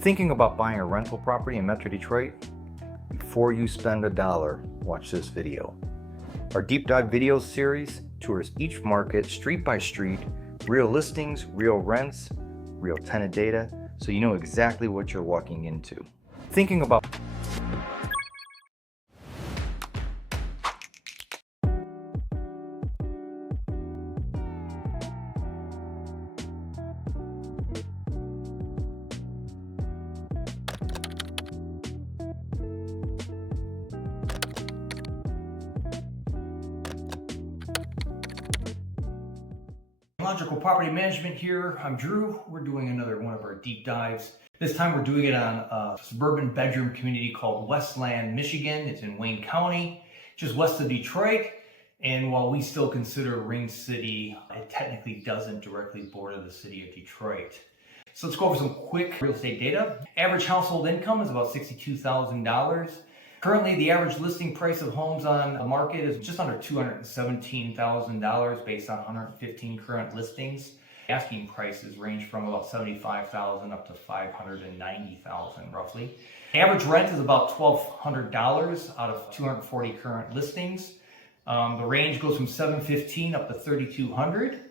Thinking about buying a rental property in Metro Detroit? Before you spend $1, watch this video. Our deep dive video series tours each market street by street, real listings, real rents, real tenant data, so you know exactly what you're walking into. Thinking about Logical Property Management here. I'm Drew. We're doing another one of our deep dives. This time we're doing it on a suburban bedroom community called Westland, Michigan. It's in Wayne County, just west of Detroit. And while we still consider Ring City, it technically doesn't directly border the city of Detroit. So let's go over some quick real estate data. Average household income is about $62,000. Currently, the average listing price of homes on the market is just under $217,000 based on 115 current listings. Asking prices range from about $75,000 up to $590,000 roughly. Average rent is about $1,200 out of 240 current listings. The range goes from $715 up to $3,200.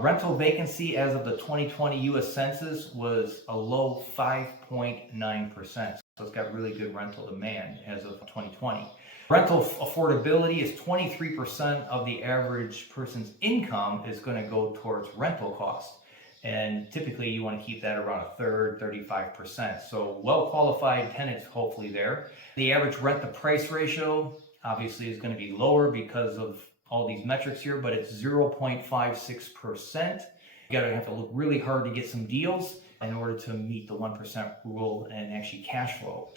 Rental vacancy as of the 2020 U.S. Census was a low 5.9%. So it's got really good rental demand as of 2020. Rental affordability is 23% of the average person's income is going to go towards rental costs. And typically you want to keep that around a third, 35%. So well-qualified tenants hopefully there. The average rent to price ratio obviously is going to be lower because of all these metrics here, but it's 0.56%. You gotta have to look really hard to get some deals in order to meet the 1% rule and actually cash flow.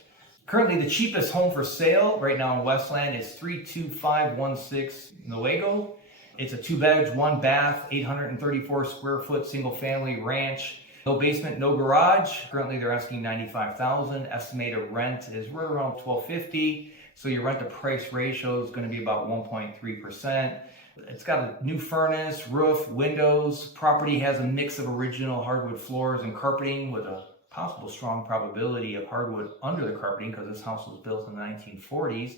Currently, the cheapest home for sale right now in Westland is 32516 Newego. It's a 2-bed, 1-bath, 834 square foot single family ranch. No basement, no garage. Currently, they're asking $95,000. Estimated rent is right around $1,250. So your rent to price ratio is going to be about 1.3%. It's got a new furnace, roof, windows. Property has a mix of original hardwood floors and carpeting with a possible strong probability of hardwood under the carpeting because this house was built in the 1940s.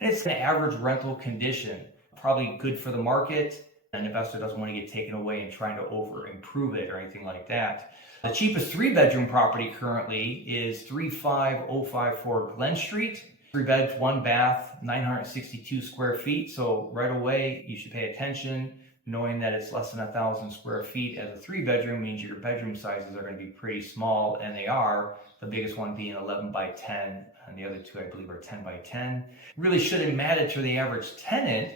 And it's an average rental condition, probably good for the market. An investor doesn't want to get taken away and trying to over improve it or anything like that. The cheapest 3-bedroom property currently is 35054 Glen Street. 3 beds, 1 bath, 962 square feet. So right away, you should pay attention, knowing that it's less than 1,000 square feet as a 3-bedroom means your bedroom sizes are going to be pretty small, and they are. The biggest one being 11 by 10, and the other two, I believe, are 10 by 10. Really shouldn't matter to the average tenant.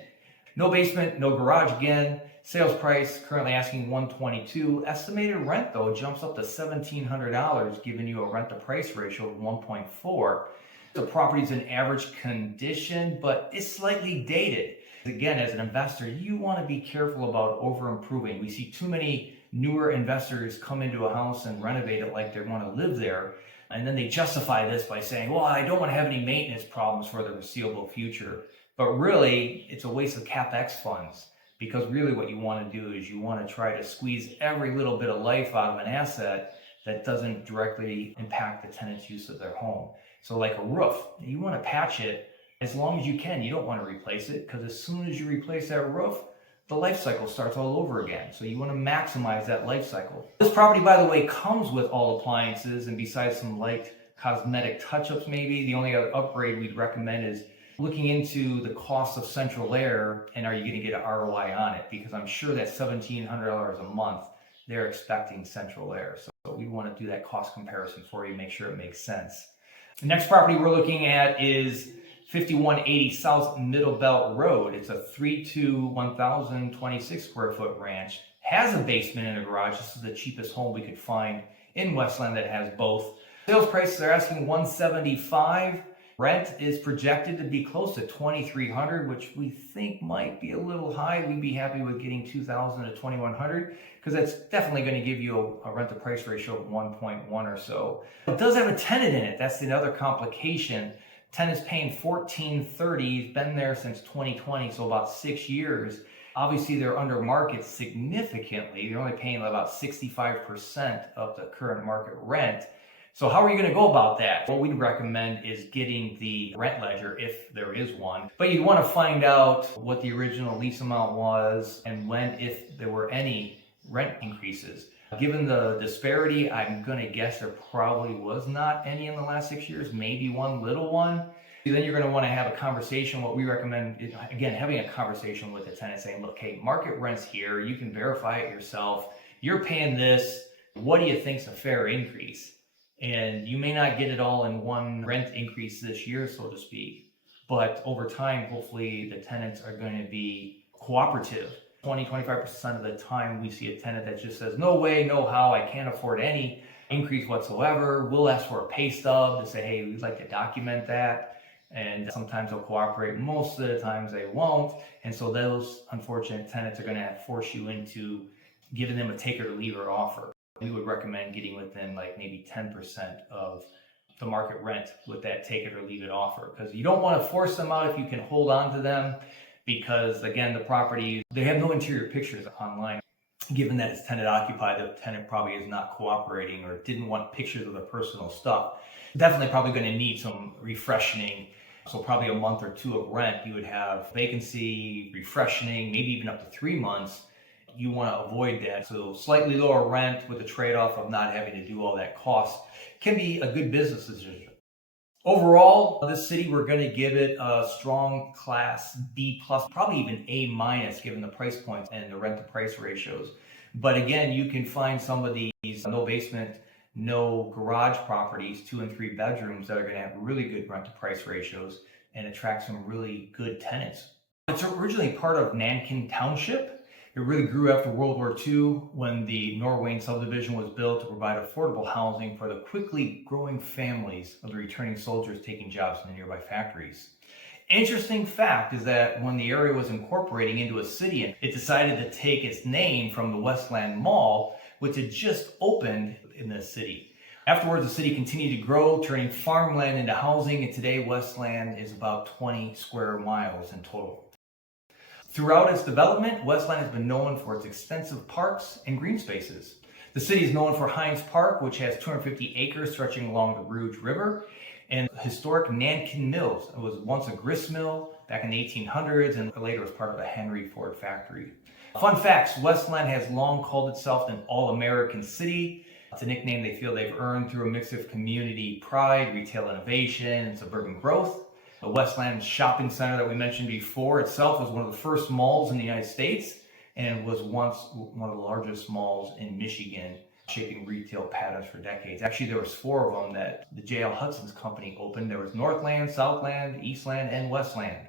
No basement, no garage again. Sales price currently asking $122. Estimated rent though jumps up to $1,700, giving you a rent to price ratio of 1.4. The property's in average condition, but it's slightly dated. Again, as an investor, you want to be careful about over improving. We see too many newer investors come into a house and renovate it like they want to live there. And then they justify this by saying, well, I don't want to have any maintenance problems for the foreseeable future. But really, it's a waste of CapEx funds, because really what you want to do is you want to try to squeeze every little bit of life out of an asset that doesn't directly impact the tenant's use of their home. So like a roof, you want to patch it as long as you can. You don't want to replace it, because as soon as you replace that roof, the life cycle starts all over again. So you want to maximize that life cycle. This property, by the way, comes with all appliances, and besides some light cosmetic touch-ups maybe, the only other upgrade we'd recommend is looking into the cost of central air, and are you going to get an ROI on it? Because I'm sure that $1,700 a month, they're expecting central air. So we want to do that cost comparison for you, make sure it makes sense. The next property we're looking at is 5180 South Middle Belt Road. It's a 1,026 square foot ranch. Has a basement and a garage. This is the cheapest home we could find in Westland that has both. Sales prices are asking $175. Rent is projected to be close to $2,300, which we think might be a little high. We'd be happy with getting $2,000 to $2,100, because that's definitely going to give you a rent to price ratio of 1.1 or so. It does have a tenant in it. That's another complication. Tenant's paying $1,430. He's been there since 2020, so about 6 years. Obviously, they're under market significantly. They're only paying about 65% of the current market rent. So how are you going to go about that? What we'd recommend is getting the rent ledger if there is one. But you'd want to find out what the original lease amount was and when, if there were any rent increases. Given the disparity, I'm going to guess there probably was not any in the last 6 years, maybe one little one. Then you're going to want to have a conversation. What we recommend is, again, having a conversation with the tenant saying, look, hey, market rent's here. You can verify it yourself. You're paying this. What do you think's a fair increase? And you may not get it all in one rent increase this year, so to speak. But over time, hopefully the tenants are going to be cooperative. 20-25% of the time we see a tenant that just says, no way, no how, I can't afford any increase whatsoever. We'll ask for a pay stub to say, hey, we'd like to document that. And sometimes they'll cooperate. Most of the times they won't. And so those unfortunate tenants are going to force you into giving them a take it or leave it offer. We would recommend getting within like maybe 10% of the market rent with that take it or leave it offer, because you don't want to force them out if you can hold on to them, because again, the property, they have no interior pictures online. Given that it's tenant occupied, the tenant probably is not cooperating or didn't want pictures of their personal stuff. Definitely probably going to need some refreshening. So probably a month or two of rent, you would have vacancy, refreshening, maybe even up to 3 months. You want to avoid that. So slightly lower rent with the trade-off of not having to do all that cost can be a good business decision. Overall, this city, we're going to give it a strong class B+, probably even A- given the price points and the rent to price ratios. But again, you can find some of these no basement, no garage properties, 2 and 3 bedrooms that are going to have really good rent to price ratios and attract some really good tenants. It's originally part of Canton Township. It really grew after World War II when the Norwayne subdivision was built to provide affordable housing for the quickly growing families of the returning soldiers taking jobs in the nearby factories. Interesting fact is that when the area was incorporating into a city, it decided to take its name from the Westland Mall, which had just opened in the city. Afterwards, the city continued to grow, turning farmland into housing, and today Westland is about 20 square miles in total. Throughout its development, Westland has been known for its extensive parks and green spaces. The city is known for Hines Park, which has 250 acres stretching along the Rouge River, and historic Nankin Mills. It was once a grist mill back in the 1800s and later was part of a Henry Ford factory. Fun facts, Westland has long called itself an all-American city. It's a nickname they feel they've earned through a mix of community pride, retail innovation, and suburban growth. The Westland Shopping Center that we mentioned before itself was one of the first malls in the United States and was once one of the largest malls in Michigan, shaping retail patterns for decades. Actually, there was 4 of them that the J.L. Hudson's company opened. There was Northland, Southland, Eastland, and Westland.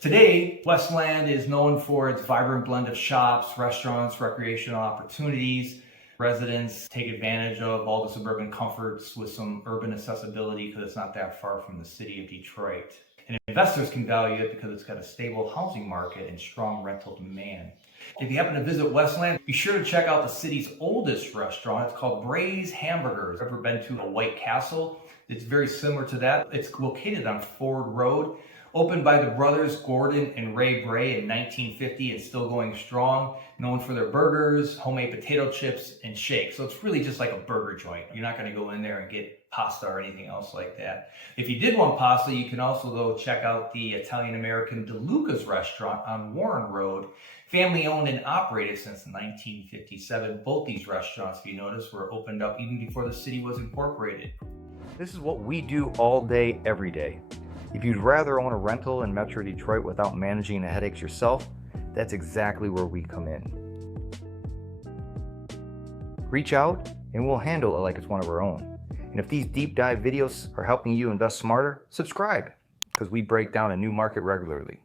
Today, Westland is known for its vibrant blend of shops, restaurants, recreational opportunities. Residents take advantage of all the suburban comforts with some urban accessibility because it's not that far from the city of Detroit. And investors can value it because it's got a stable housing market and strong rental demand. If you happen to visit Westland, be sure to check out the city's oldest restaurant. It's called Bray's Hamburgers. Ever been to a White Castle? It's very similar to that. It's located on Ford Road. Opened by the brothers Gordon and Ray Bray in 1950 and still going strong. Known for their burgers, homemade potato chips, and shakes. So it's really just like a burger joint. You're not going to go in there and get pasta or anything else like that. If you did want pasta, you can also go check out the Italian-American DeLuca's restaurant on Warren Road. Family owned and operated since 1957. Both these restaurants, if you notice, were opened up even before the city was incorporated. This is what we do all day, every day. If you'd rather own a rental in Metro Detroit without managing the headaches yourself, that's exactly where we come in. Reach out and we'll handle it like it's one of our own. And if these deep dive videos are helping you invest smarter, subscribe, because we break down a new market regularly.